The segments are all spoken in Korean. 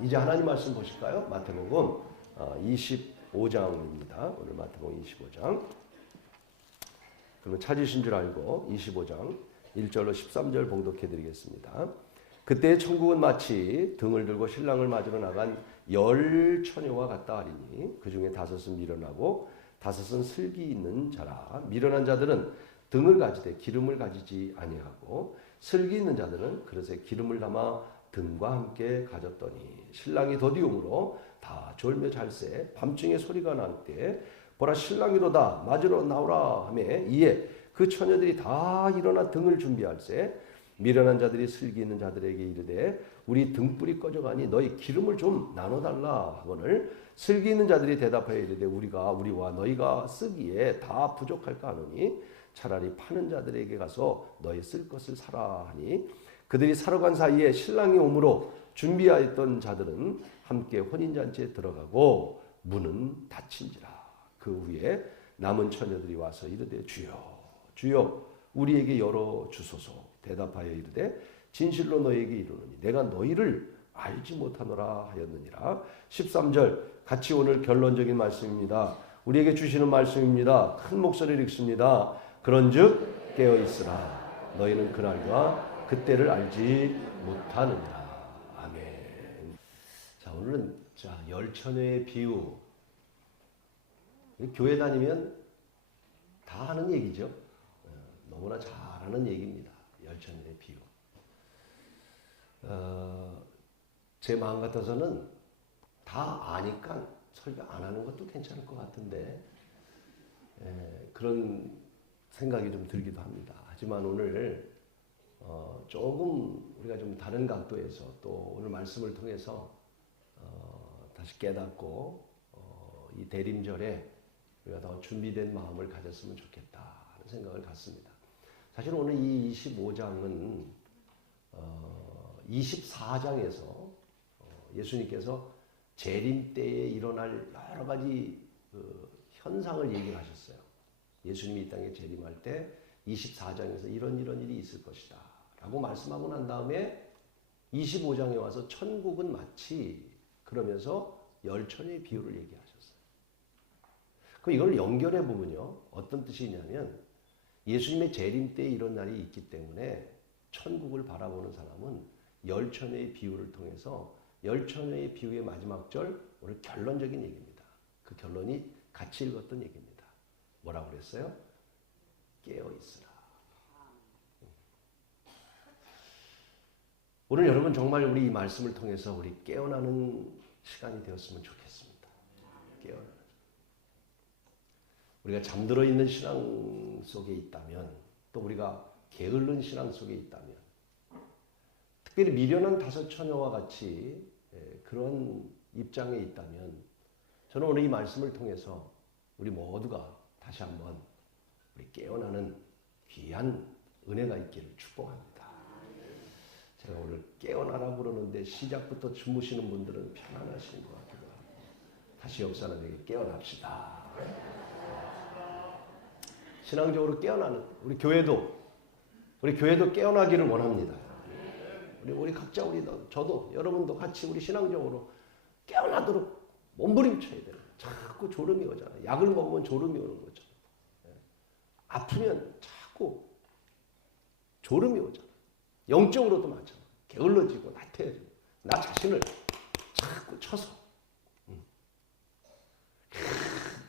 이제 하나님 말씀 보실까요? 마태복음 25장입니다. 오늘 마태복음 25장. 그러면 찾으신 줄 알고 25장 1절로 13절 봉독해 드리겠습니다. 그때 천국은 마치 등을 들고 신랑을 맞으러 나간 10처녀와 같다 하리니 그 중에 5은 미련하고 5은 슬기 있는 자라. 미련한 자들은 등을 가지되 기름을 가지지 아니하고 슬기 있는 자들은 그릇에 기름을 담아 등과 함께 가졌더니 신랑이 더디움으로 다 졸며 잘새 밤중에 소리가 날 때 보라 신랑이로다 맞으러 나오라 하며 이에 그 처녀들이 다 일어나 등을 준비할세 미련한 자들이 슬기 있는 자들에게 이르되 우리 등불이 꺼져가니 너희 기름을 좀 나눠달라 하거늘 슬기 있는 자들이 대답하여 이르되 우리와 너희가 쓰기에 다 부족할까 하노니 차라리 파는 자들에게 가서 너희 쓸 것을 사라 하니 그들이 사러 간 사이에 신랑이 오므로 준비하였던 자들은 함께 혼인잔치에 들어가고 문은 닫힌지라. 그 후에 남은 처녀들이 와서 이르되 주여 주여 우리에게 열어 주소서. 대답하여 이르되 진실로 너희에게 이르노니 내가 너희를 알지 못하노라 하였느니라. 13절 같이 오늘 결론적인 말씀입니다. 우리에게 주시는 말씀입니다. 큰 목소리를 읽습니다. 그런즉 깨어있으라. 너희는 그날과 그때를 알지 못하느니라. 아멘. 자, 오늘은 10처녀의 비유. 교회 다니면 다 하는 얘기죠. 너무나 잘 하는 얘기입니다. 10처녀의 비유. 제 마음 같아서는 다 아니까 설교 안 하는 것도 괜찮을 것 같은데 그런 생각이 좀 들기도 합니다. 하지만 오늘 조금 우리가 좀 다른 각도에서 또 오늘 말씀을 통해서 다시 깨닫고 이 대림절에 우리가 더 준비된 마음을 가졌으면 좋겠다 하는 생각을 갖습니다. 사실 오늘 이 25장은 24장에서 예수님께서 재림 때에 일어날 여러 가지 현상을 얘기를 하셨어요. 예수님이 이 땅에 재림할 때 24장에서 이런 일이 있을 것이다 라고 말씀하고 난 다음에 25장에 와서 천국은 마치 그러면서 10처녀의 비유를 얘기하셨어요. 그럼 이걸 연결해 보면요. 어떤 뜻이 있냐면 예수님의 재림 때 이런 날이 있기 때문에 천국을 바라보는 사람은 10처녀의 비유를 통해서 10처녀의 비유의 마지막 절 오늘 결론적인 얘기입니다. 그 결론이 같이 읽었던 얘기입니다. 뭐라고 그랬어요? 깨어있으라. 오늘 여러분 정말 우리 이 말씀을 통해서 우리 깨어나는 시간이 되었으면 좋겠습니다. 깨어나는. 우리가 잠들어 있는 신앙 속에 있다면 또 우리가 게으른 신앙 속에 있다면 특별히 미련한 5처녀와 같이 그런 입장에 있다면 저는 오늘 이 말씀을 통해서 우리 모두가 다시 한번 우리 깨어나는 귀한 은혜가 있기를 축복합니다. 제가 오늘 깨어나라 부르는데 시작부터 주무시는 분들은 편안하신 것 같기도 하고 다시 옆 사람에게 깨어납시다. 신앙적으로 깨어나는 우리 교회도 깨어나기를 원합니다. 우리 각자 저도 여러분도 같이 우리 신앙적으로 깨어나도록 몸부림쳐야 돼요. 자꾸 졸음이 오잖아요. 약을 먹으면 졸음이 오는 거죠. 아프면 자꾸 졸음이 오잖아요. 영적으로도 마찬가지예요. 게을러지고 나태해지고 나 자신을 자꾸 쳐서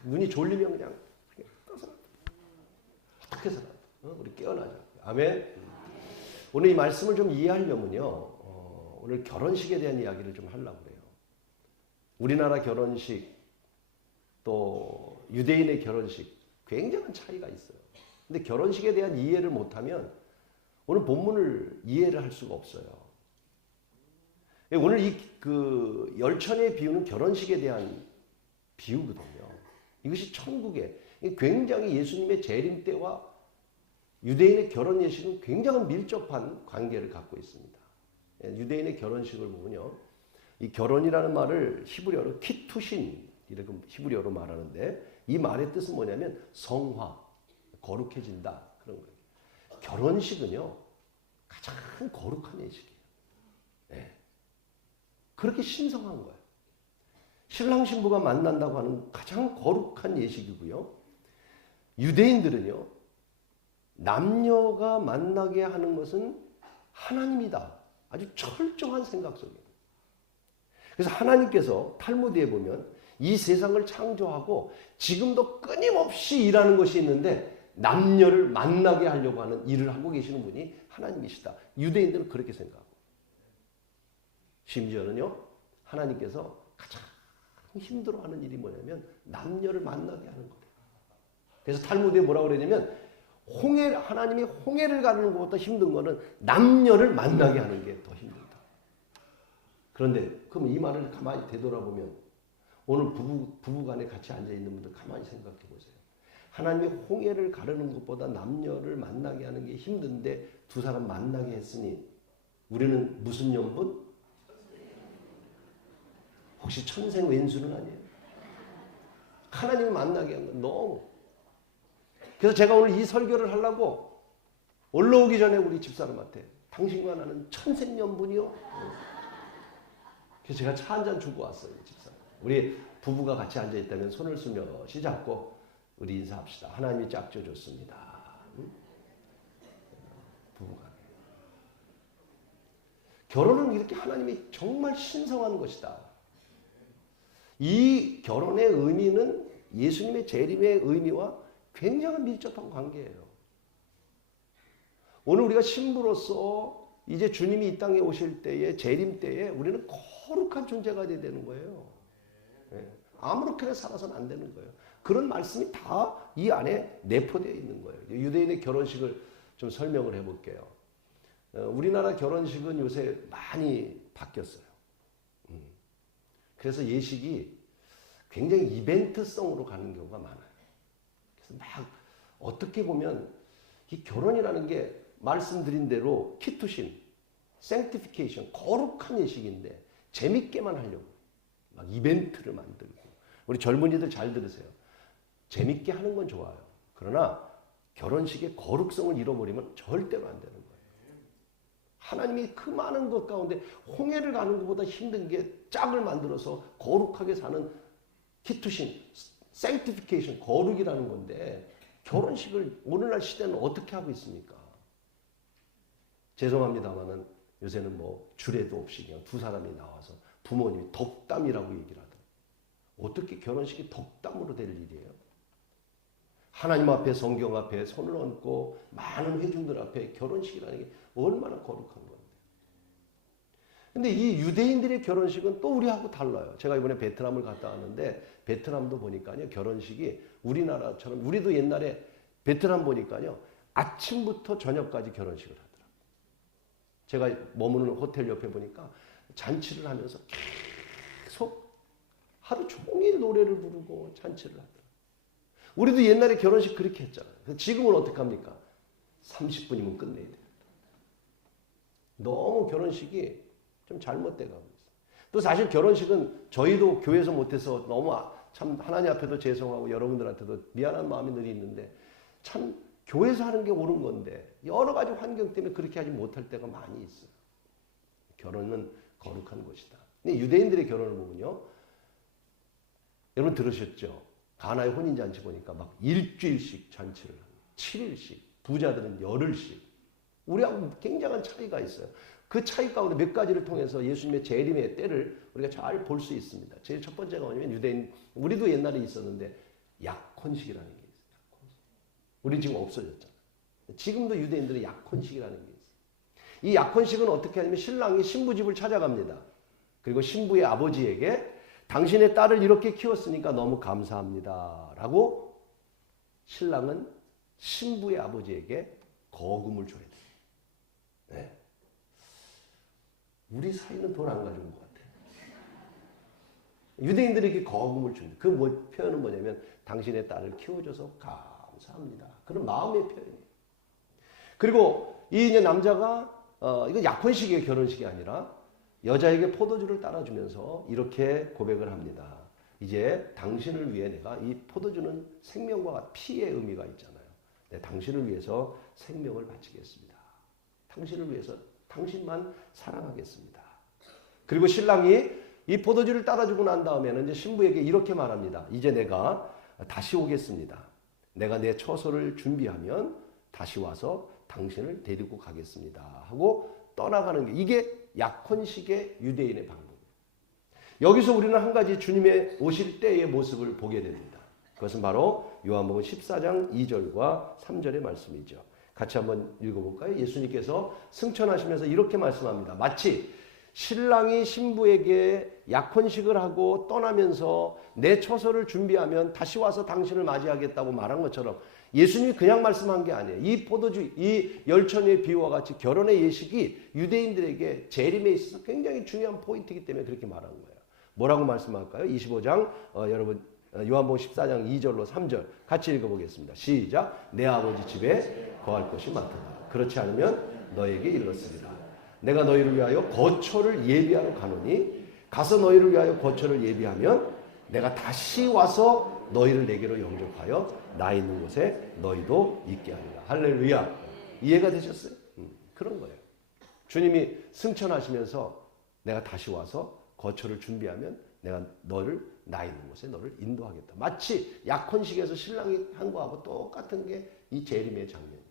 눈이 졸리면 그냥 떠서 어떻게 해서라도 우리 깨어나자. 아멘. 오늘 이 말씀을 좀 이해하려면요. 오늘 결혼식에 대한 이야기를 좀 하려고 그래요. 우리나라 결혼식 또 유대인의 결혼식 굉장한 차이가 있어요. 근데 결혼식에 대한 이해를 못하면 오늘 본문을 이해를 할 수가 없어요. 오늘 이 10처녀의 비유는 결혼식에 대한 비유거든요. 이것이 천국에 굉장히 예수님의 재림 때와 유대인의 결혼 예식은 굉장히 밀접한 관계를 갖고 있습니다. 유대인의 결혼식을 보면요. 이 결혼이라는 말을 히브리어로 키투신 이렇게 히브리어로 말하는데 이 말의 뜻은 뭐냐면 성화, 거룩해진다 그런 거예요. 결혼식은요 가장 거룩한 예식이에요. 네. 그렇게 신성한 거예요. 신랑 신부가 만난다고 하는 가장 거룩한 예식이고요. 유대인들은요, 남녀가 만나게 하는 것은 하나님이다. 아주 철저한 생각 속에. 그래서 하나님께서 탈무드에 보면 이 세상을 창조하고 지금도 끊임없이 일하는 것이 있는데 남녀를 만나게 하려고 하는 일을 하고 계시는 분이 하나님이시다. 유대인들은 그렇게 생각하고. 심지어는요, 하나님께서 가장 힘들어하는 일이 뭐냐면 남녀를 만나게 하는 거예요. 그래서 탈무드에 뭐라고 그러냐면 하나님이 홍해를 가르는 것보다 힘든 거는 남녀를 만나게 하는 게 더 힘들다. 그런데 그럼 이 말을 가만히 되돌아보면 오늘 부부간에 같이 앉아있는 분들 가만히 생각해 보세요. 하나님이 홍해를 가르는 것보다 남녀를 만나게 하는 게 힘든데 두 사람 만나게 했으니 우리는 무슨 연분? 혹시 천생 왼수는 아니에요? 하나님을 만나게 한 건 너무. 그래서 제가 오늘 이 설교를 하려고 올라오기 전에 우리 집사람한테 당신과 나는 천생연분이요. 그래서 제가 차 한 잔 주고 왔어요. 집사람. 우리 부부가 같이 앉아있다면 손을 스며시 잡고 우리 인사합시다. 하나님이 짝져줬습니다. 부부가. 결혼은 이렇게 하나님이 정말 신성한 것이다. 이 결혼의 의미는 예수님의 재림의 의미와 굉장히 밀접한 관계예요. 오늘 우리가 신부로서 이제 주님이 이 땅에 오실 때에 재림 때에 우리는 거룩한 존재가 돼야 되는 거예요. 아무렇게나 살아서는 안 되는 거예요. 그런 말씀이 다 이 안에 내포되어 있는 거예요. 유대인의 결혼식을 좀 설명을 해볼게요. 우리나라 결혼식은 요새 많이 바뀌었어요. 그래서 예식이 굉장히 이벤트성으로 가는 경우가 많아요. 그래서 막 어떻게 보면 이 결혼이라는 게 말씀드린 대로 키투신, sanctification, 거룩한 예식인데 재밌게만 하려고 막 이벤트를 만들고. 우리 젊은이들 잘 들으세요. 재밌게 하는 건 좋아요. 그러나 결혼식의 거룩성을 잃어버리면 절대로 안 되는 거예요. 하나님이 그 많은 것 가운데 홍해를 가는 것보다 힘든 게 짝을 만들어서 거룩하게 사는 키투신, sanctification, 거룩이라는 건데 결혼식을 오늘날 시대는 어떻게 하고 있습니까? 죄송합니다만은 요새는 뭐 주례도 없이 그냥 두 사람이 나와서 부모님이 덕담이라고 얘기를 하더라고요. 어떻게 결혼식이 덕담으로 될 일이에요? 하나님 앞에 성경 앞에 손을 얹고 많은 회중들 앞에 결혼식이라는 게 얼마나 거룩한 건데. 근데 이 유대인들의 결혼식은 또 우리하고 달라요. 제가 이번에 베트남을 갔다 왔는데 베트남도 보니까요. 결혼식이 우리나라처럼 우리도 옛날에 베트남 보니까요. 아침부터 저녁까지 결혼식을 하더라고요. 제가 머무는 호텔 옆에 보니까 잔치를 하면서 계속 하루 종일 노래를 부르고 잔치를 하더라고요. 우리도 옛날에 결혼식 그렇게 했잖아요. 지금은 어떻게 합니까? 30분이면 끝내야 돼요. 너무 결혼식이 좀 잘못돼 가고 있어요. 또 사실 결혼식은 저희도 교회에서 못해서 너무 참 하나님 앞에도 죄송하고 여러분들한테도 미안한 마음이 늘 있는데 참 교회에서 하는 게 옳은 건데 여러 가지 환경 때문에 그렇게 하지 못할 때가 많이 있어요. 결혼은 거룩한 것이다. 근데 유대인들의 결혼을 보면요. 여러분 들으셨죠? 가나의 혼인잔치 보니까 막 일주일씩 잔치를 합니다. 7일씩. 부자들은 열흘씩. 우리하고 굉장한 차이가 있어요. 그 차이 가운데 몇 가지를 통해서 예수님의 재림의 때를 우리가 잘 볼 수 있습니다. 제일 첫 번째가 뭐냐면 유대인, 우리도 옛날에 있었는데 약혼식이라는 게 있어요. 약혼식. 우리 지금 없어졌잖아요. 지금도 유대인들은 약혼식이라는 게 있어요. 이 약혼식은 어떻게 하냐면 신랑이 신부 집을 찾아갑니다. 그리고 신부의 아버지에게 당신의 딸을 이렇게 키웠으니까 너무 감사합니다. 라고 신랑은 신부의 아버지에게 거금을 줘야 돼요. 네. 우리 사이는 돈 안 가져온 것 같아요. 유대인들에게 거금을 줍니다. 그 표현은 뭐냐면 당신의 딸을 키워줘서 감사합니다. 그런 마음의 표현이에요. 그리고 이 이제 남자가 이건 약혼식이에요. 결혼식이 아니라 여자에게 포도주를 따라주면서 이렇게 고백을 합니다. 이제 당신을 위해 내가 이 포도주는 생명과 피의 의미가 있잖아요. 네, 당신을 위해서 생명을 바치겠습니다. 당신을 위해서 당신만 사랑하겠습니다. 그리고 신랑이 이 포도주를 따라주고 난 다음에는 이제 신부에게 이렇게 말합니다. 이제 내가 다시 오겠습니다. 내가 내 처소를 준비하면 다시 와서 당신을 데리고 가겠습니다. 하고 떠나가는 게 이게 약혼식의 유대인의 방법이에요. 여기서 우리는 한 가지 주님의 오실 때의 모습을 보게 됩니다. 그것은 바로 요한복음 14장 2절과 3절의 말씀이죠. 같이 한번 읽어볼까요? 예수님께서 승천하시면서 이렇게 말씀합니다. 마치 신랑이 신부에게 약혼식을 하고 떠나면서 내 처소를 준비하면 다시 와서 당신을 맞이하겠다고 말한 것처럼 예수님이 그냥 말씀한 게 아니에요. 이 포도주, 이 열처녀의 비유와 같이 결혼의 예식이 유대인들에게 재림에 있어서 굉장히 중요한 포인트이기 때문에 그렇게 말한 거예요. 뭐라고 말씀할까요? 25장 여러분 요한복음 14장 2절로 3절 같이 읽어보겠습니다. 시작. 내 아버지 집에 거할 곳이 많도다. 그렇지 않으면 너에게 이르렀으리라. 내가 너희를 위하여 거처를 예비하러 가노니 가서 너희를 위하여 거처를 예비하면 내가 다시 와서 너희를 내게로 영접하여 나 있는 곳에 너희도 있게 하리라. 할렐루야. 이해가 되셨어요? 그런 거예요. 주님이 승천하시면서 내가 다시 와서 거처를 준비하면 내가 너를 나 있는 곳에 너를 인도하겠다. 마치 약혼식에서 신랑이 한 거하고 똑같은 게 이 재림의 장면이에요.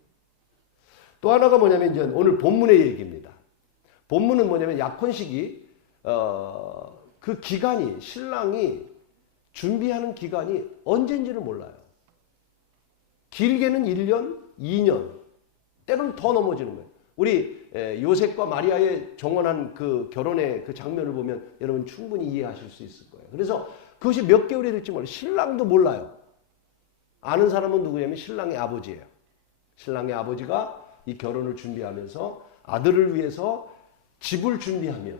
또 하나가 뭐냐면 이제 오늘 본문의 얘기입니다. 본문은 뭐냐면 약혼식이 그 기간이 신랑이 준비하는 기간이 언제인지를 몰라요. 길게는 1년, 2년, 때로는 더 넘어지는 거예요. 우리 요셉과 마리아의 정원한 그 결혼의 그 장면을 보면 여러분 충분히 이해하실 수 있을 거예요. 그래서 그것이 몇 개월이 될지 몰라요. 신랑도 몰라요. 아는 사람은 누구냐면 신랑의 아버지예요. 신랑의 아버지가 이 결혼을 준비하면서 아들을 위해서 집을 준비하면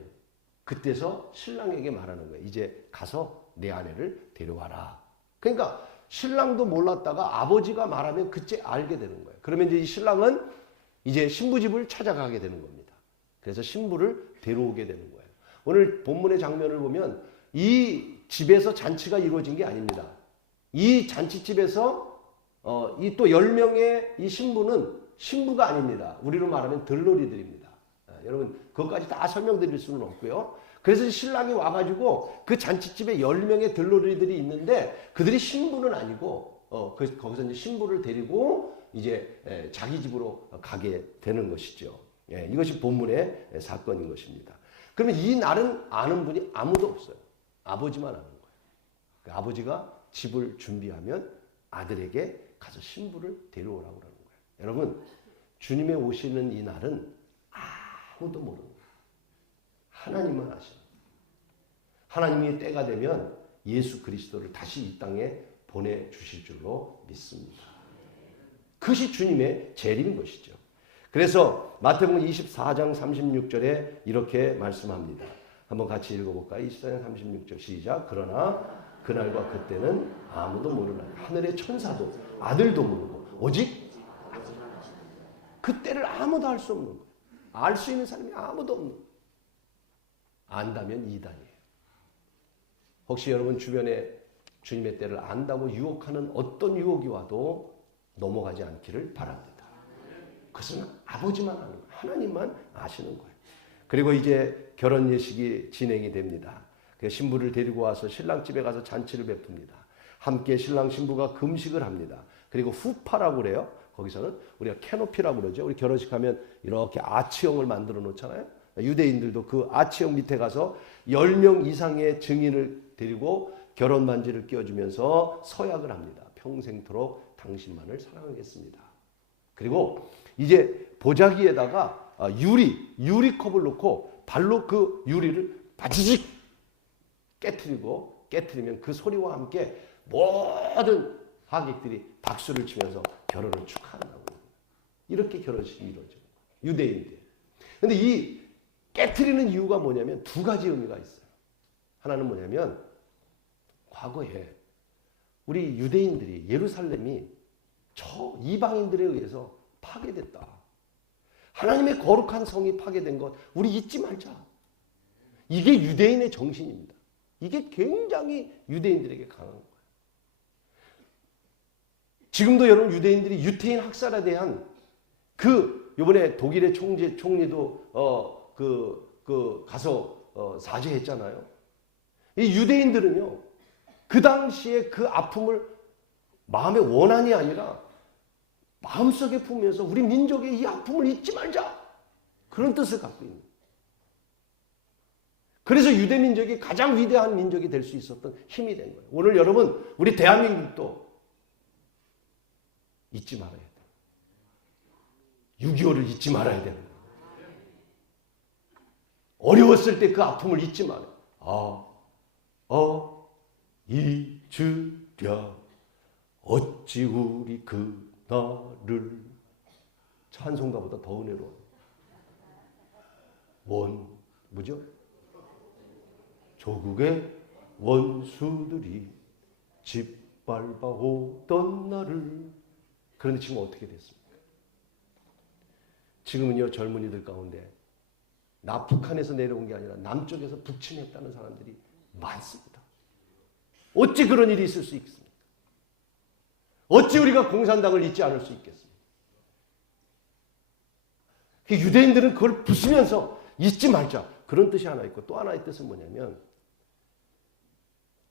그때서 신랑에게 말하는 거예요. 이제 가서 내 아내를 데려와라. 그러니까 신랑도 몰랐다가 아버지가 말하면 그때 알게 되는 거예요. 그러면 이제 이 신랑은 이제 신부 집을 찾아가게 되는 겁니다. 그래서 신부를 데려오게 되는 거예요. 오늘 본문의 장면을 보면 이 집에서 잔치가 이루어진 게 아닙니다. 이 잔치집에서 이 또 10명의 이 신부는 신부가 아닙니다. 우리로 말하면 들러리들입니다. 여러분 그것까지 다 설명드릴 수는 없고요. 그래서 신랑이 와가지고 그 잔치집에 10명의 들러리들이 있는데 그들이 신부는 아니고 거기서 이제 신부를 데리고 이제 자기 집으로 가게 되는 것이죠. 이것이 본문의 사건인 것입니다. 그러면 이 날은 아는 분이 아무도 없어요. 아버지만 아는 거예요. 그 아버지가 집을 준비하면 아들에게 가서 신부를 데려오라고 그러는 거예요. 여러분 주님의 오시는 이 날은 아무도 모르는 거예요. 하나님만 아시는 거예요. 하나님이 때가 되면 예수 그리스도를 다시 이 땅에 보내주실 줄로 믿습니다. 그것이 주님의 재림인 것이죠. 그래서 마태복음 24장 36절에 이렇게 말씀합니다. 한번 같이 읽어볼까요? 24장 36절 시작. 그러나 그날과 그때는 아무도 모르나 하늘의 천사도 아들도 모르고 오직 그때를 아무도 알 수 없는 거예요. 알 수 있는 사람이 아무도 없는 거예요. 안다면 이단이에요. 혹시 여러분 주변에 주님의 때를 안다고 유혹하는 어떤 유혹이 와도 넘어가지 않기를 바랍니다. 그것은 아버지만 아는 거예요. 하나님만 아시는 거예요. 그리고 이제 결혼 예식이 진행이 됩니다. 신부를 데리고 와서 신랑 집에 가서 잔치를 베풉니다. 함께 신랑 신부가 금식을 합니다. 그리고 후파라고 그래요. 거기서는 우리가 캐노피라고 그러죠. 우리 결혼식 하면 이렇게 아치형을 만들어 놓잖아요. 유대인들도 그 아치형 밑에 가서 10명 이상의 증인을 데리고 결혼 반지를 끼워주면서 서약을 합니다. 평생토록 당신만을 사랑하겠습니다. 그리고 이제 보자기에다가 유리컵을 놓고 발로 그 유리를 바지직 깨트리면 그 소리와 함께 모든 하객들이 박수를 치면서 결혼을 축하한다고. 이렇게 결혼식이 이루어져요. 유대인들. 근데 이 깨트리는 이유가 뭐냐면 두 가지 의미가 있어요. 하나는 뭐냐면 과거에 우리 유대인들이 예루살렘이 저 이방인들에 의해서 파괴됐다. 하나님의 거룩한 성이 파괴된 것 우리 잊지 말자. 이게 유대인의 정신입니다. 이게 굉장히 유대인들에게 강한 거예요. 지금도 여러분 유대인들이 유태인 학살에 대한 요번에 독일의 총리도 가서 사죄했잖아요. 이 유대인들은요, 그 당시에 그 아픔을 마음의 원한이 아니라 마음속에 품으면서 우리 민족의 이 아픔을 잊지 말자, 그런 뜻을 갖고 있는 거예요. 그래서 유대 민족이 가장 위대한 민족이 될 수 있었던 힘이 된 거예요. 오늘 여러분, 우리 대한민국도 잊지 말아야 돼요. 6.25를 잊지 말아야 되는 거예요. 어려웠을 때 그 아픔을 잊지 말아요. 잊으랴 어찌 우리 그날을. 찬송가보다 더 은혜로워요. 뭐죠? 조국의 원수들이 짓밟아오던 날을. 그런데 지금 어떻게 됐습니까? 지금은요, 젊은이들 가운데 북한에서 내려온 게 아니라 남쪽에서 북침했다는 사람들이 많습니다. 어찌 그런 일이 있을 수 있습니까? 어찌 우리가 공산당을 잊지 않을 수 있겠습니까? 유대인들은 그걸 부수면서 잊지 말자, 그런 뜻이 하나 있고, 또 하나의 뜻은 뭐냐면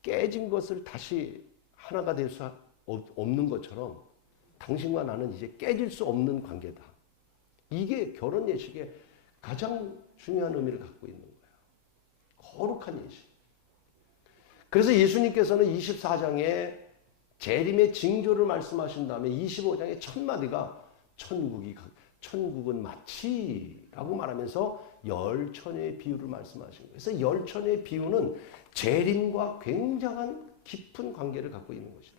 깨진 것을 다시 하나가 될 수 없는 것처럼 당신과 나는 이제 깨질 수 없는 관계다. 이게 결혼 예식의 가장 중요한 의미를 갖고 있는 거예요. 거룩한 예식. 그래서 예수님께서는 24장에 재림의 징조를 말씀하신 다음에 25장의 첫 마디가 천국은 마치라고 말하면서 열처녀의 비유를 말씀하신 거예요. 그래서 열처녀의 비유는 재림과 굉장한 깊은 관계를 갖고 있는 것이다.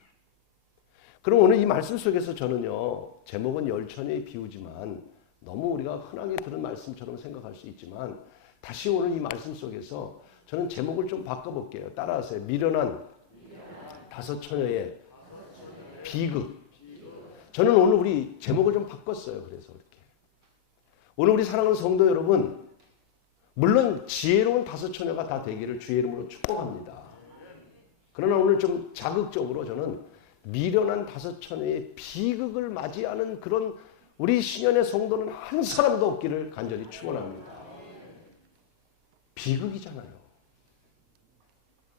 그럼 오늘 이 말씀 속에서 저는요, 제목은 열처녀의 비유지만 너무 우리가 흔하게 들은 말씀처럼 생각할 수 있지만, 다시 오늘 이 말씀 속에서 저는 제목을 좀 바꿔볼게요. 따라하세요. 미련한 다섯 처녀의 비극. 저는 오늘 우리 제목을 좀 바꿨어요. 그래서 이렇게. 오늘 우리 사랑하는 성도 여러분, 물론 지혜로운 다섯 처녀가 다 되기를 주의 이름으로 축복합니다. 그러나 오늘 좀 자극적으로 저는 미련한 다섯 처녀의 비극을 맞이하는 그런 우리 신년의 성도는 한 사람도 없기를 간절히 축원합니다. 비극이잖아요.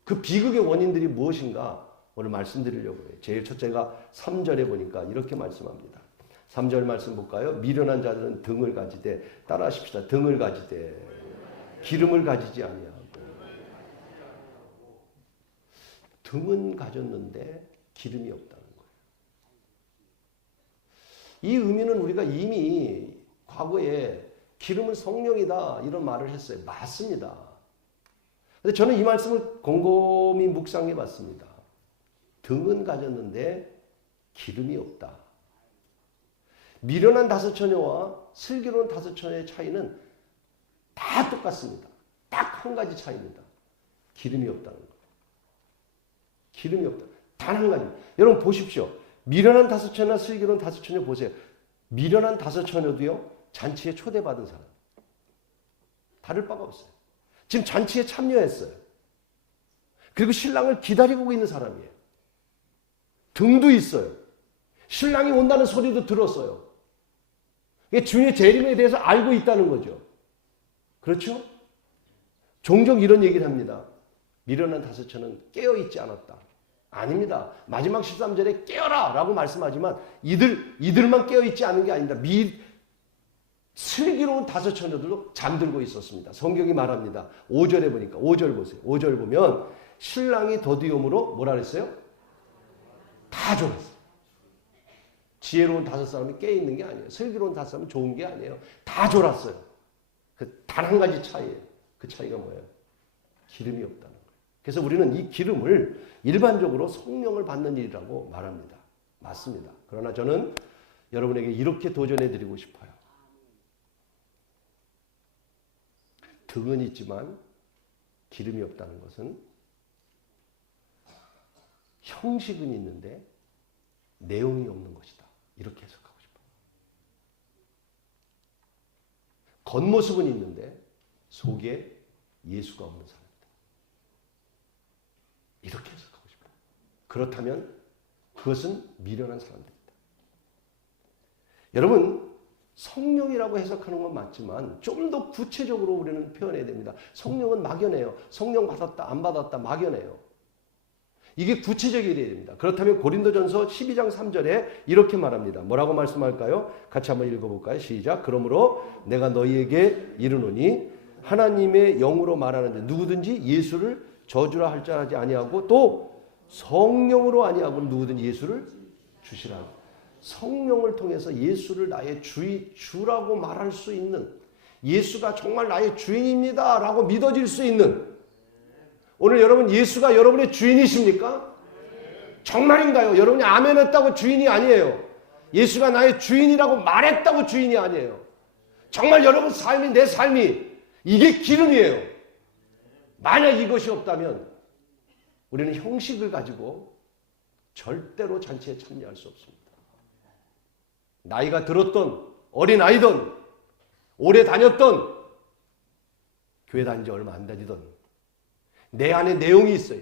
그 비극의 원인들이 무엇인가 오늘 말씀드리려고 해요. 제일 첫째가 3절에 보니까 이렇게 말씀합니다. 3절 말씀 볼까요? 미련한 자들은 등을 가지되, 따라하십시다. 등을 가지되 기름을 가지지 아니하고. 등은 가졌는데 기름이 없다는 거예요. 이 의미는 우리가 이미 과거에 기름은 성령이다 이런 말을 했어요. 맞습니다. 근데 저는 이 말씀을 곰곰이 묵상해 봤습니다. 등은 가졌는데 기름이 없다. 미련한 다섯 처녀와 슬기로운 다섯 처녀의 차이는 다 똑같습니다. 딱 한 가지 차이입니다. 기름이 없다는 거예요. 기름이 없다. 단 한 가지. 여러분 보십시오. 미련한 다섯 처녀나 슬기로운 다섯 처녀 보세요. 미련한 다섯 처녀도요, 잔치에 초대받은 사람. 다를 바가 없어요. 지금 잔치에 참여했어요. 그리고 신랑을 기다리고 있는 사람이에요. 등도 있어요. 신랑이 온다는 소리도 들었어요. 이게 주님의 재림에 대해서 알고 있다는 거죠. 그렇죠? 종종 이런 얘기를 합니다. 미련한 다섯 처녀는 깨어있지 않았다. 아닙니다. 마지막 13절에 깨어라 라고 말씀하지만 이들만 깨어있지 않은 게 아닙니다. 슬기로운 다섯 처녀들도 잠들고 있었습니다. 성경이 말합니다. 5절에 보니까, 5절 보세요. 5절 보면 신랑이 더디움으로 뭐라 그랬어요? 다 졸았어요. 지혜로운 다섯 사람이 깨어있는 게 아니에요. 슬기로운 다섯 사람은 좋은 게 아니에요. 다 졸았어요. 단 한 가지 차이예요. 그 차이가 뭐예요? 기름이 없다는 거예요. 그래서 우리는 이 기름을 일반적으로 성령을 받는 일이라고 말합니다. 맞습니다. 그러나 저는 여러분에게 이렇게 도전해 드리고 싶어요. 등은 있지만 기름이 없다는 것은 형식은 있는데 내용이 없는 것이다. 이렇게 해석하고 싶어요. 겉모습은 있는데 속에 예수가 없는 사람이다. 이렇게 해석하고 싶어요. 그렇다면 그것은 미련한 사람들이다. 여러분, 성령이라고 해석하는 건 맞지만 좀 더 구체적으로 우리는 표현해야 됩니다. 성령은 막연해요. 성령 받았다 안 받았다 막연해요. 이게 구체적이 돼야 됩니다. 그렇다면 고린도전서 12장 3절에 이렇게 말합니다. 뭐라고 말씀할까요? 같이 한번 읽어볼까요? 시작. 그러므로 내가 너희에게 이르노니 하나님의 영으로 말하는데 누구든지 예수를 저주라 할 줄 알지 아니하고 또 성령으로 아니하고 누구든지 예수를 주시라. 성령을 통해서 예수를 나의 주라고 말할 수 있는, 예수가 정말 나의 주인입니다 라고 믿어질 수 있는, 오늘 여러분 예수가 여러분의 주인이십니까? 정말인가요? 여러분이 아멘 했다고 주인이 아니에요. 예수가 나의 주인이라고 말했다고 주인이 아니에요. 정말 여러분 삶이, 내 삶이 이게 기름이에요. 만약 이것이 없다면 우리는 형식을 가지고 절대로 잔치에 참여할 수 없습니다. 나이가 들었던 어린아이든 오래 다녔던 교회 다닌 지 얼마 안 다니던 내 안에 내용이 있어요.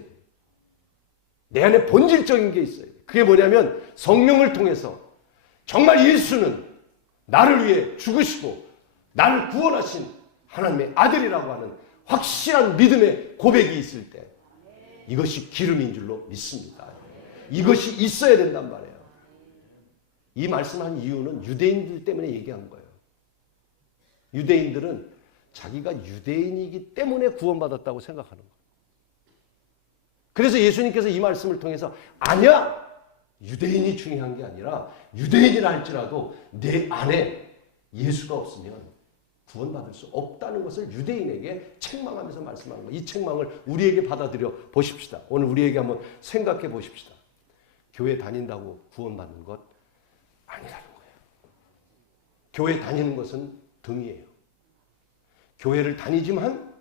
내 안에 본질적인 게 있어요. 그게 뭐냐면 성령을 통해서 정말 예수는 나를 위해 죽으시고 나를 구원하신 하나님의 아들이라고 하는 확실한 믿음의 고백이 있을 때 이것이 기름인 줄로 믿습니다. 이것이 있어야 된단 말이에요. 이 말씀한 이유는 유대인들 때문에 얘기한 거예요. 유대인들은 자기가 유대인이기 때문에 구원받았다고 생각하는 거예요. 그래서 예수님께서 이 말씀을 통해서 아니야! 유대인이 중요한 게 아니라 유대인이라 할지라도 내 안에 예수가 없으면 구원받을 수 없다는 것을 유대인에게 책망하면서 말씀하는 거예요. 이 책망을 우리에게 받아들여 보십시다. 오늘 우리에게 한번 생각해 보십시다. 교회 다닌다고 구원받는 것 아니라는 거예요. 교회 다니는 것은 등이에요. 교회를 다니지만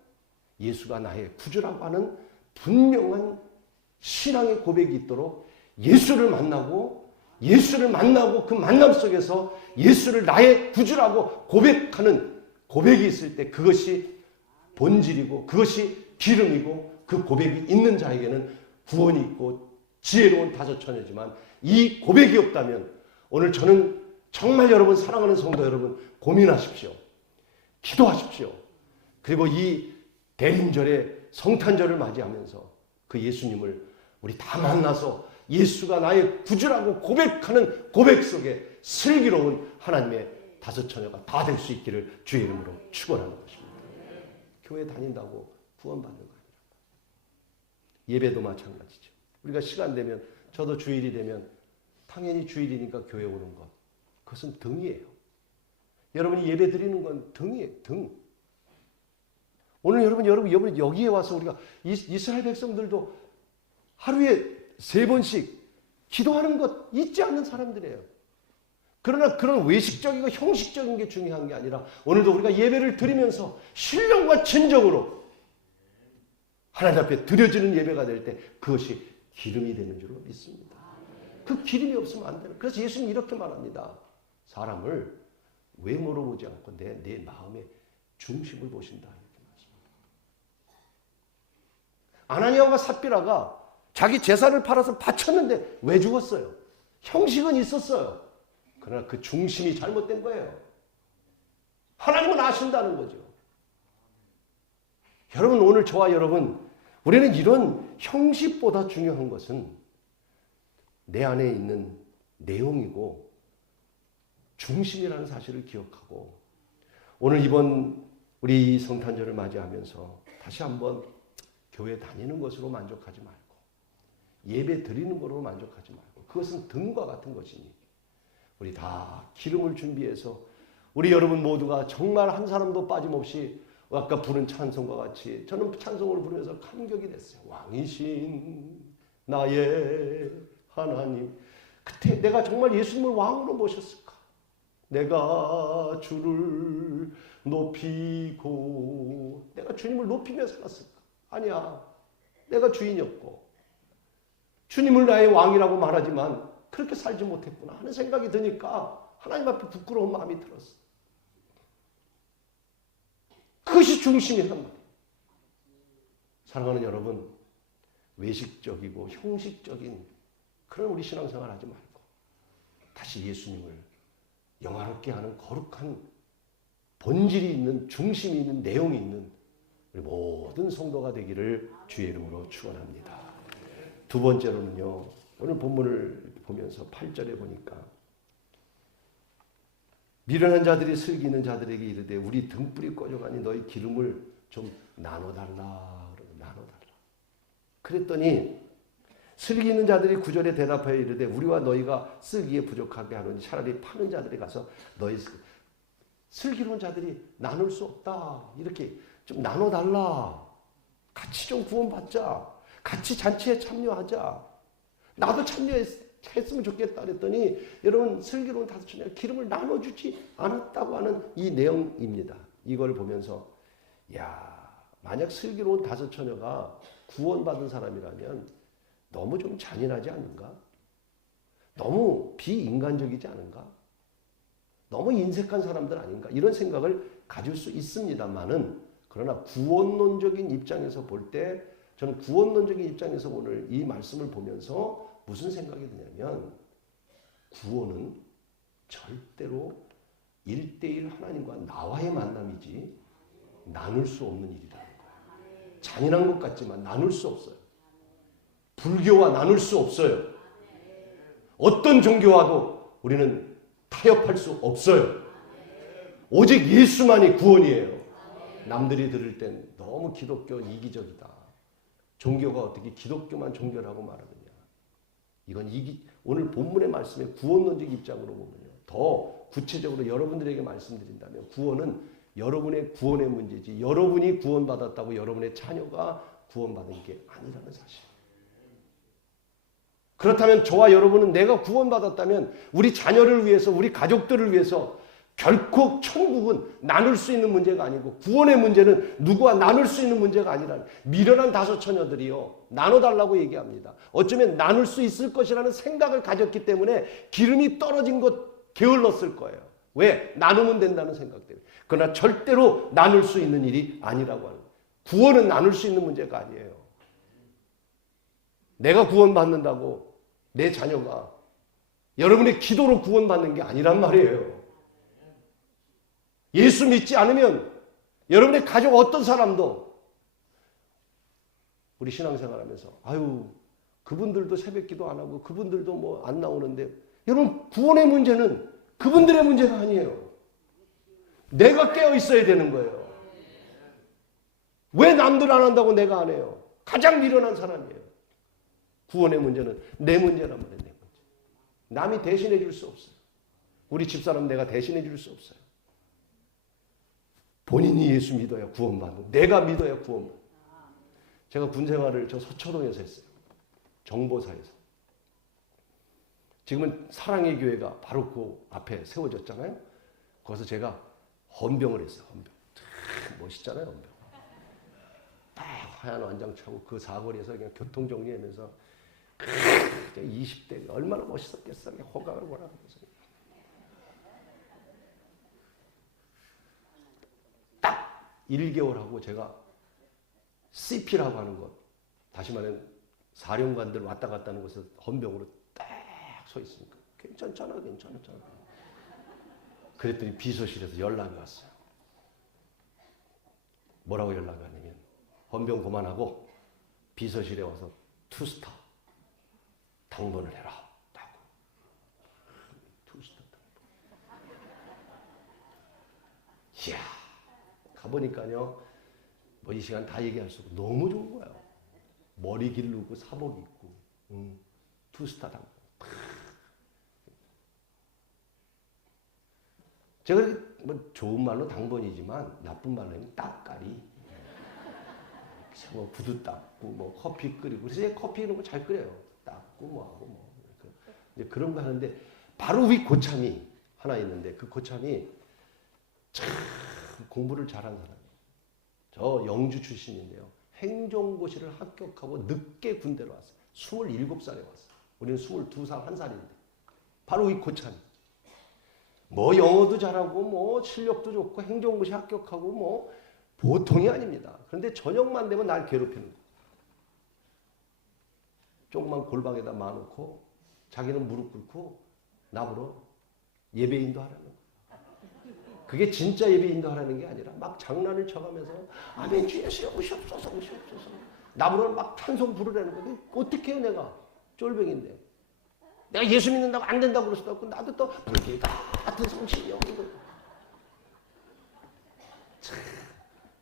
예수가 나의 구주라고 하는 분명한 신앙의 고백이 있도록 예수를 만나고 그 만남 속에서 예수를 나의 구주라고 고백하는 고백이 있을 때 그것이 본질이고 그것이 기름이고 그 고백이 있는 자에게는 구원이 있고 지혜로운 다섯 처녀지만 이 고백이 없다면 오늘 저는 정말 여러분 사랑하는 성도 여러분 고민하십시오. 기도하십시오. 그리고 이 대림절에 성탄절을 맞이하면서 그 예수님을 우리 다 만나서 예수가 나의 구주라고 고백하는 고백 속에 슬기로운 하나님의 다섯 처녀가 다 될 수 있기를 주의 이름으로 축원하는 것입니다. 교회 다닌다고 구원받는 거 아니라. 예배도 마찬가지죠. 우리가 시간 되면 저도 주일이 되면 당연히 주일이니까 교회 오는 것. 그것은 등이에요. 여러분이 예배 드리는 건 등이에요. 등. 오늘 여러분 여기에 와서 우리가 이스라엘 백성들도 하루에 3번씩 기도하는 것 잊지 않는 사람들이에요. 그러나 그런 외식적이고 형식적인 게 중요한 게 아니라 오늘도 우리가 예배를 드리면서 신령과 진정으로 하나님 앞에 드려지는 예배가 될 때 그것이 기름이 되는 줄로 믿습니다. 그 기름이 없으면 안 되는. 그래서 예수님이 이렇게 말합니다. 사람을 외모로 보지 않고 내 마음의 중심을 보신다. 이렇게 말씀합니다. 아나니아와 삽비라가 자기 재산을 팔아서 바쳤는데 왜 죽었어요? 형식은 있었어요. 그러나 그 중심이 잘못된 거예요. 하나님은 아신다는 거죠. 여러분 오늘 저와 여러분 우리는 이런 형식보다 중요한 것은 내 안에 있는 내용이고 중심이라는 사실을 기억하고 오늘 이번 우리 성탄절을 맞이하면서 다시 한번 교회 다니는 것으로 만족하지 말고 예배 드리는 것으로 만족하지 말고 그것은 등과 같은 것이니 우리 다 기름을 준비해서 우리 여러분 모두가 정말 한 사람도 빠짐없이 아까 부른 찬송과 같이 저는 찬송으로 부르면서 감격이 됐어요. 왕이신 나의 하나님. 그때 내가 정말 예수님을 왕으로 모셨을까? 내가 주를 높이고 내가 주님을 높이며 살았을까? 아니야. 내가 주인이었고 주님을 나의 왕이라고 말하지만 그렇게 살지 못했구나 하는 생각이 드니까 하나님 앞에 부끄러운 마음이 들었어. 그것이 중심이란 말이에요. 사랑하는 여러분, 외식적이고 형식적인 그런 우리 신앙생활 하지 말고 다시 예수님을 영화롭게 하는 거룩한 본질이 있는, 중심이 있는, 내용이 있는 우리 모든 성도가 되기를 주의 이름으로 축원합니다. 두 번째로는요, 오늘 본문을 보면서 8절에 보니까 미련한 자들이 슬기는 자들에게 이르되 우리 등불이 꺼져가니 너희 기름을 좀 나눠달라. 그랬더니 슬기는 자들이 9절에 대답하여 이르되 우리와 너희가 쓰기에 부족하게 하노니 차라리 파는 자들이 가서 너희 슬기로운 자들이 나눌 수 없다. 이렇게 좀 나눠달라. 같이 좀 구원받자. 같이 잔치에 참여하자. 나도 참여했으면 좋겠다 그랬더니 여러분 슬기로운 다섯 처녀가 기름을 나눠주지 않았다고 하는 이 내용입니다. 이걸 보면서 만약 슬기로운 다섯 처녀가 구원받은 사람이라면 너무 좀 잔인하지 않은가? 너무 비인간적이지 않은가? 너무 인색한 사람들 아닌가? 이런 생각을 가질 수 있습니다만은 그러나 구원론적인 입장에서 볼 때 저는 구원론적인 입장에서 오늘 이 말씀을 보면서 무슨 생각이 드냐면 구원은 절대로 1대1 하나님과 나와의 만남이지 나눌 수 없는 일이라는 거예요. 잔인한 것 같지만 나눌 수 없어요. 불교와 나눌 수 없어요. 어떤 종교와도 우리는 타협할 수 없어요. 오직 예수만이 구원이에요. 남들이 들을 땐 너무 기독교는 이기적이다. 종교가 어떻게 기독교만 종교라고 말하느냐. 이건 오늘 본문의 말씀의 구원론적 입장으로 보면요. 더 구체적으로 여러분들에게 말씀드린다면 구원은 여러분의 구원의 문제지 여러분이 구원받았다고 여러분의 자녀가 구원받은 게 아니라는 사실. 그렇다면 저와 여러분은 내가 구원받았다면 우리 자녀를 위해서 우리 가족들을 위해서 결코 천국은 나눌 수 있는 문제가 아니고 구원의 문제는 누구와 나눌 수 있는 문제가 아니라 미련한 다섯 처녀들이요 나눠달라고 얘기합니다. 어쩌면 나눌 수 있을 것이라는 생각을 가졌기 때문에 기름이 떨어진 것 게을렀을 거예요. 왜? 나누면 된다는 생각 때문에. 그러나 절대로 나눌 수 있는 일이 아니라고 하는 거예요. 구원은 나눌 수 있는 문제가 아니에요. 내가 구원받는다고 내 자녀가 여러분의 기도로 구원받는 게 아니란 말이에요. 예수 믿지 않으면 여러분의 가족 어떤 사람도 우리 신앙생활하면서 그분들도 새벽기도 안 하고 그분들도 뭐 안 나오는데 여러분 구원의 문제는 그분들의 문제가 아니에요. 내가 깨어 있어야 되는 거예요. 왜 남들 안 한다고 내가 안 해요? 가장 미련한 사람이에요. 구원의 문제는 내 문제란 말이에요. 내 문제. 남이 대신해 줄 수 없어요. 우리 집사람 내가 대신해 줄 수 없어요. 본인이 예수 믿어야 구원받고 내가 믿어야 구원받고. 제가 군생활을 저 서초동에서 했어요. 정보사에서. 지금은 사랑의 교회가 바로 그 앞에 세워졌잖아요. 거기서 제가 헌병을 했어요. 헌병. 멋있잖아요. 헌병. 딱 하얀 완장 차고 그 사거리에서 그냥 교통 정리하면서 20대 얼마나 멋있었겠어요. 호강을 몰아가면서. 딱 1개월 하고 제가 CP라고 하는 것, 다시 말하면 사령관들 왔다 갔다 하는 곳에서 헌병으로 딱 서 있으니까 괜찮잖아. 그랬더니 비서실에서 연락이 왔어요. 뭐라고 연락이 왔냐면 헌병 그만하고 비서실에 와서 투스타 당번을 해라. 투스타 당번. 이야, 가보니까요. 뭐 이 시간 다 얘기할 수 없고 너무 좋은 거예요. 머리 기르고 사복 입고 투스타 당번. 제가 뭐 좋은 말로 당번이지만 나쁜 말로는 따까리. 뭐 구두 닦고 뭐 커피 끓이고 그래서 커피 이런 거 잘 끓여요. 닦고 뭐 하고 뭐 이제 그런 거 하는데 바로 위 고참이 하나 있는데 그 고참이 참 공부를 잘한 사람이에요. 저 영주 출신인데요. 행정고시를 합격하고 늦게 군대로 왔어요. 27살에 왔어요. 우리는 22살, 1살인데 바로 이 고참이. 뭐 영어도 잘하고 뭐 실력도 좋고 행정고시 합격하고 뭐 보통이 아닙니다. 그런데 저녁만 되면 날 괴롭히는 거예요. 조그만 골방에다 놔놓고 자기는 무릎 꿇고 나보러 예배 인도하라는 거예요. 그게 진짜 예배 인도하라는 게 아니라 막 장난을 쳐가면서 아멘 주 예수 오시옵소서 오시옵소서 나보고는 막 찬송 부르라는 거예요. 어떻게 해요 내가 쫄병인데 내가 예수 믿는다고 안 된다고 그럴 수도 없고 나도 또 불길 같은 성실이요.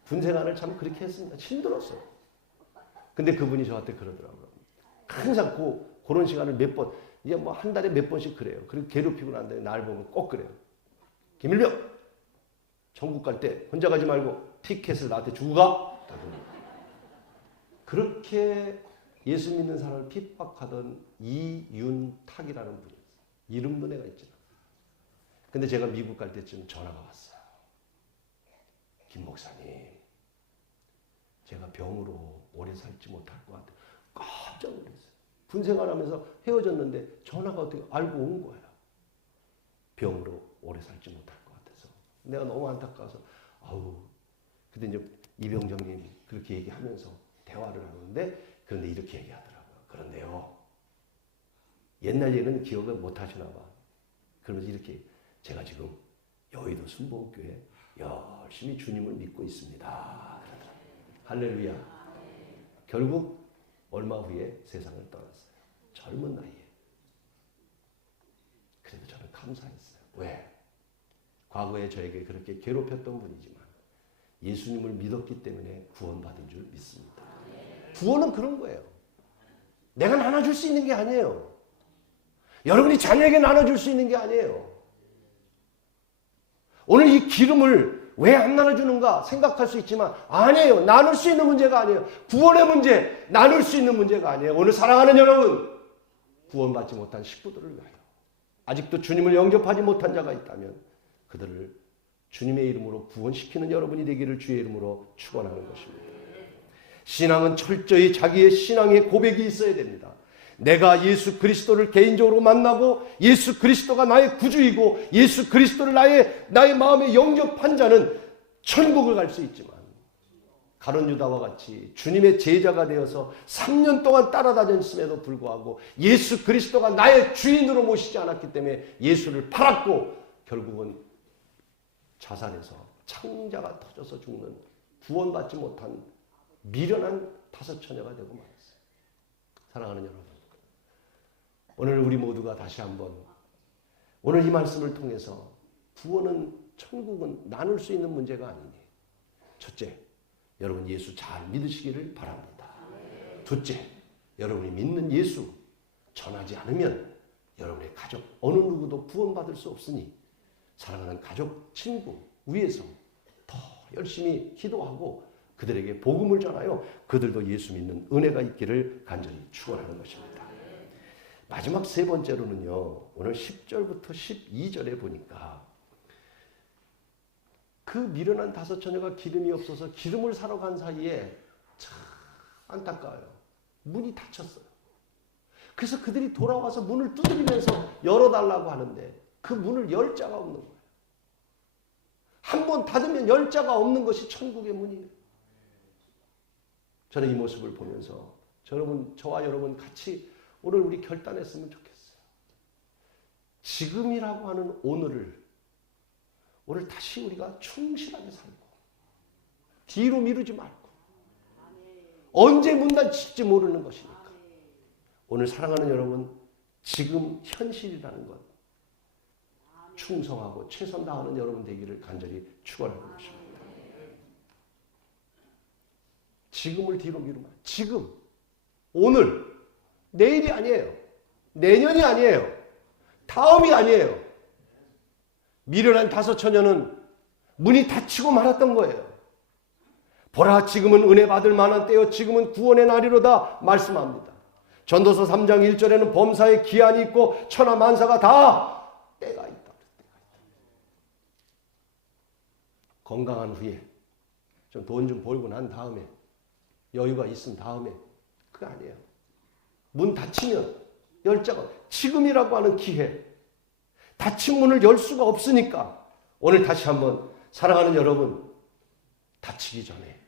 군생활을 참 그렇게 했습니다. 힘들었어요. 근데 그분이 저한테 그러더라고요. 항상 그런 시간을 몇 번, 이제 뭐 한 달에 몇 번씩 그래요. 그리고 괴롭히고 난 다음에 날 보면 꼭 그래요. 김일병! 천국 갈 때 혼자 가지 말고 티켓을 나한테 주고 가! 그렇게 예수 믿는 사람을 핍박하던 이윤탁이라는 분이었어요. 이름도 내가 있잖아. 근데 제가 미국 갈 때쯤 전화가 왔어요. 김 목사님, 제가 병으로 오래 살지 못할 것 같아요. 깜짝 놀랐어요. 군생활하면서 헤어졌는데 전화가 어떻게 알고 온 거예요. 병으로 오래 살지 못할 것 같아서. 내가 너무 안타까워서 아우. 근데 이제 이병정님이 그렇게 얘기하면서 대화를 하는데 그런데 이렇게 얘기하더라고요. 그런데요. 옛날 얘기는 기억을 못 하시나 봐. 그러면서 이렇게 제가 지금 여의도 순복음교회 열심히 주님을 믿고 있습니다. 할렐루야. 결국 얼마 후에 세상을 떠났어요. 젊은 나이에. 그래도 저는 감사했어요. 왜? 과거에 저에게 그렇게 괴롭혔던 분이지만 예수님을 믿었기 때문에 구원받은 줄 믿습니다. 구원은 그런 거예요. 내가 나눠줄 수 있는 게 아니에요. 여러분이 자녀에게 나눠줄 수 있는 게 아니에요. 오늘 이 기름을 왜 안 나눠주는가 생각할 수 있지만 아니에요. 나눌 수 있는 문제가 아니에요. 구원의 문제, 나눌 수 있는 문제가 아니에요. 오늘 사랑하는 여러분, 구원받지 못한 식구들을 위하여 아직도 주님을 영접하지 못한 자가 있다면 그들을 주님의 이름으로 구원시키는 여러분이 되기를 주의 이름으로 축원하는 것입니다. 신앙은 철저히 자기의 신앙의 고백이 있어야 됩니다. 내가 예수 그리스도를 개인적으로 만나고 예수 그리스도가 나의 구주이고 예수 그리스도를 나의 마음에 영접한 자는 천국을 갈 수 있지만 가룟 유다와 같이 주님의 제자가 되어서 3년 동안 따라다녔음에도 불구하고 예수 그리스도가 나의 주인으로 모시지 않았기 때문에 예수를 팔았고 결국은 자살해서 창자가 터져서 죽는 구원받지 못한 미련한 다섯 처녀가 되고 말았어요. 사랑하는 여러분, 오늘 우리 모두가 다시 한번 오늘 이 말씀을 통해서 구원은 천국은 나눌 수 있는 문제가 아니니 첫째, 여러분 예수 잘 믿으시기를 바랍니다. 둘째, 여러분이 믿는 예수 전하지 않으면 여러분의 가족 어느 누구도 구원받을 수 없으니 사랑하는 가족, 친구 위에서 더 열심히 기도하고 그들에게 복음을 전하여 그들도 예수 믿는 은혜가 있기를 간절히 축원하는 것입니다. 마지막 세 번째로는요. 오늘 10절부터 12절에 보니까 그 미련한 다섯 처녀가 기름이 없어서 기름을 사러 간 사이에 참 안타까워요. 문이 닫혔어요. 그래서 그들이 돌아와서 문을 두드리면서 열어달라고 하는데 그 문을 열 자가 없는 거예요. 한 번 닫으면 열 자가 없는 것이 천국의 문이에요. 저는 이 모습을 보면서 저와 여러분 같이 오늘 우리 결단했으면 좋겠어요. 지금이라고 하는 오늘 다시 우리가 충실하게 살고 뒤로 미루지 말고 언제 문 닫힐지 모르는 것이니까 오늘 사랑하는 여러분 지금 현실이라는 것 충성하고 최선 다하는 여러분 되기를 간절히 축원하는 것입니다. 지금을 뒤로 미루면 지금 오늘 내일이 아니에요. 내년이 아니에요. 다음이 아니에요. 미련한 다섯 처녀는 문이 닫히고 말았던 거예요. 보라 지금은 은혜 받을 만한 때요 지금은 구원의 날이로다 말씀합니다. 전도서 3장 1절에는 범사에 기한이 있고 천하 만사가 다 때가 있다. 건강한 후에 좀 돈 좀 벌고 난 다음에 여유가 있은 다음에 그거 아니에요. 문 닫히면 열자가 지금이라고 하는 기회 닫힌 문을 열 수가 없으니까 오늘 다시 한번 사랑하는 여러분 닫히기 전에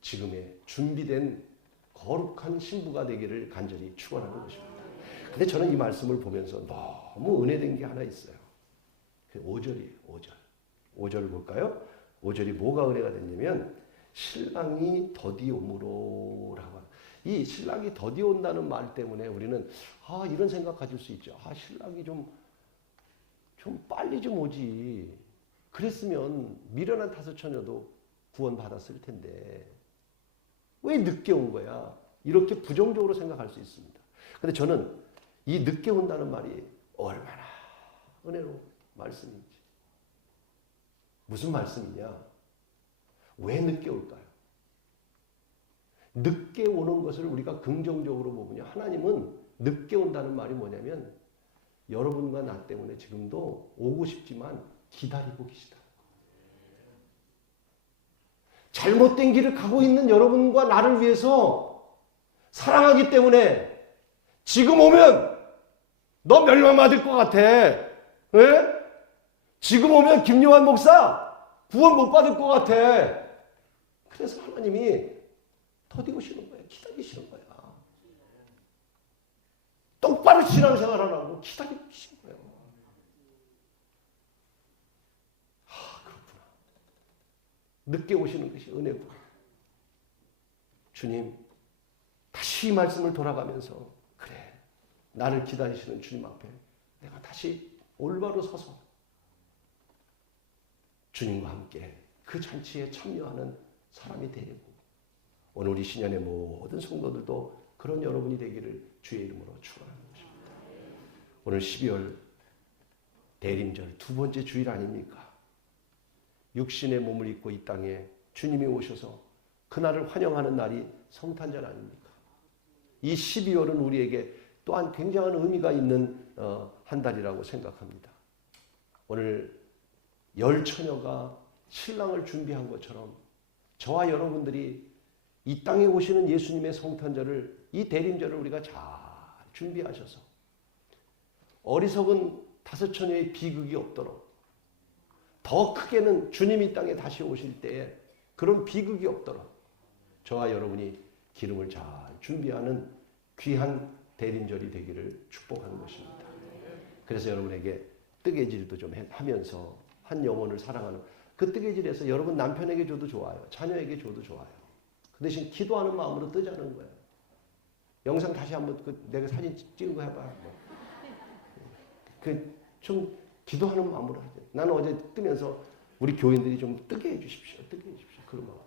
지금의 준비된 거룩한 신부가 되기를 간절히 축원하는 것입니다. 근데 저는 이 말씀을 보면서 너무 은혜된 게 하나 있어요. 5절이에요. 5절. 5절을 볼까요? 5절이 뭐가 은혜가 됐냐면 신랑이 더디옴으로라고. 이 신랑이 더디온다는 말 때문에 우리는 이런 생각 가질 수 있죠. 신랑이 좀 빨리 좀 오지. 그랬으면 미련한 다섯 처녀도 구원받았을 텐데 왜 늦게 온 거야? 이렇게 부정적으로 생각할 수 있습니다. 근데 저는 이 늦게 온다는 말이 얼마나 은혜로운 말씀인지. 무슨 말씀이냐? 왜 늦게 올까요? 늦게 오는 것을 우리가 긍정적으로 보면요. 하나님은 늦게 온다는 말이 뭐냐면 여러분과 나 때문에 지금도 오고 싶지만 기다리고 계시다. 잘못된 길을 가고 있는 여러분과 나를 위해서 사랑하기 때문에 지금 오면 너 멸망받을 것 같아. 왜? 지금 오면 김요한 목사 구원 못 받을 것 같아. 그래서 하나님이 더디고시는 거야. 기다리시는 거야. 똑바로 신앙생활 하라고 기다리고 계신 거예요. 그렇구나. 늦게 오시는 것이 은혜구나. 주님, 다시 이 말씀을 돌아가면서 그래, 나를 기다리시는 주님 앞에 내가 다시 올바로 서서 주님과 함께 그 잔치에 참여하는 사람이 되려고 오늘 우리 신년의 모든 성도들도 그런 여러분이 되기를 주의 이름으로 축원하는 것입니다. 오늘 12월 대림절 두 번째 주일 아닙니까? 육신의 몸을 입고 이 땅에 주님이 오셔서 그날을 환영하는 날이 성탄절 아닙니까? 이 12월은 우리에게 또한 굉장한 의미가 있는 한 달이라고 생각합니다. 오늘 열 처녀가 신랑을 준비한 것처럼 저와 여러분들이 이 땅에 오시는 예수님의 성탄절을, 이 대림절을 우리가 잘 준비하셔서 어리석은 다섯 처녀의 비극이 없도록, 더 크게는 주님이 이 땅에 다시 오실 때에 그런 비극이 없도록 저와 여러분이 기름을 잘 준비하는 귀한 대림절이 되기를 축복하는 것입니다. 그래서 여러분에게 뜨개질도 좀 하면서 한 영혼을 사랑하는 그 뜨개질에서 여러분 남편에게 줘도 좋아요. 자녀에게 줘도 좋아요. 그 대신 기도하는 마음으로 뜨자는 거예요. 영상 다시 한번 내가 사진 찍은 거 해봐. 좀 기도하는 마음으로 하죠. 나는 어제 뜨면서 우리 교인들이 좀 뜨게 해주십시오. 뜨게 해주십시오. 그런 마음.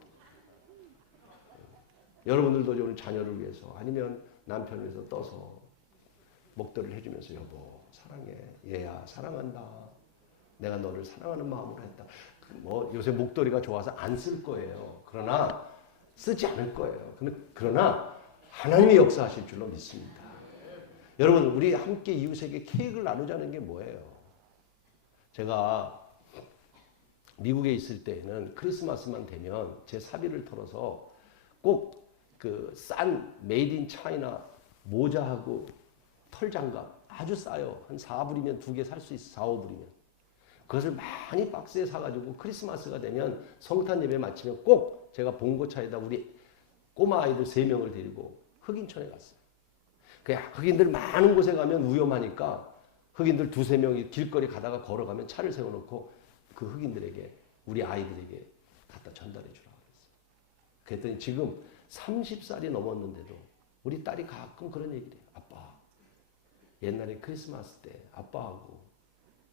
여러분들도 오늘 자녀를 위해서 아니면 남편을 위해서 떠서 목도리를 해주면서 여보 사랑해. 얘야 사랑한다. 내가 너를 사랑하는 마음으로 했다. 요새 목도리가 좋아서 안 쓸 거예요. 그러나 쓰지 않을 거예요. 그러나 하나님이 역사하실 줄로 믿습니다. 여러분 우리 함께 이웃에게 케이크를 나누자는 게 뭐예요? 제가 미국에 있을 때에는 크리스마스만 되면 제 사비를 털어서 꼭 그 싼 메이드 인 차이나 모자하고 털장갑 아주 싸요. 한 4불이면 2개 살 수 있어. 4, 5불이면. 그것을 많이 박스에 사가지고 크리스마스가 되면 성탄 예배 마치면 꼭 제가 봉고차에다 우리 꼬마 아이들 3명을 데리고 흑인촌에 갔어요. 흑인들 많은 곳에 가면 위험하니까 흑인들 2, 3명이 길거리 가다가 걸어가면 차를 세워놓고 그 흑인들에게 우리 아이들에게 갖다 전달해 주라고 그랬어요. 그랬더니 지금 30살이 넘었는데도 우리 딸이 가끔 그런 얘기를 해요. 아빠 옛날에 크리스마스 때 아빠하고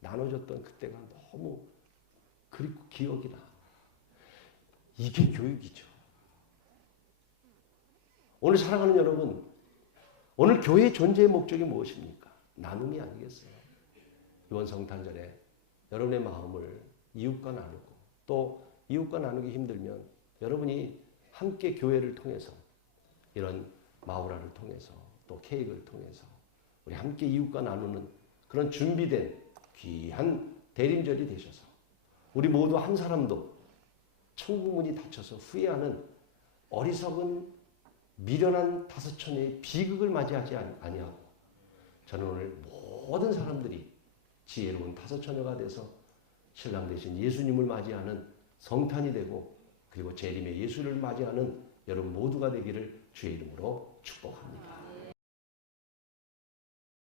나눠줬던 그때가 너무 그립고 기억이 나. 이게 교육이죠. 오늘 사랑하는 여러분, 오늘 교회의 존재의 목적이 무엇입니까? 나눔이 아니겠어요? 이번 성탄절에 여러분의 마음을 이웃과 나누고 또 이웃과 나누기 힘들면 여러분이 함께 교회를 통해서 이런 마우라를 통해서 또 케이크를 통해서 우리 함께 이웃과 나누는 그런 준비된 귀한 대림절이 되셔서 우리 모두 한 사람도 천국 문이 닫혀서 후회하는 어리석은 미련한 다섯 처녀의 비극을 맞이하지 아니하고 저는 오늘 모든 사람들이 지혜로운 다섯 처녀가 돼서 신랑 대신 예수님을 맞이하는 성탄이 되고 그리고 재림의 예수를 맞이하는 여러분 모두가 되기를 주의 이름으로 축복합니다.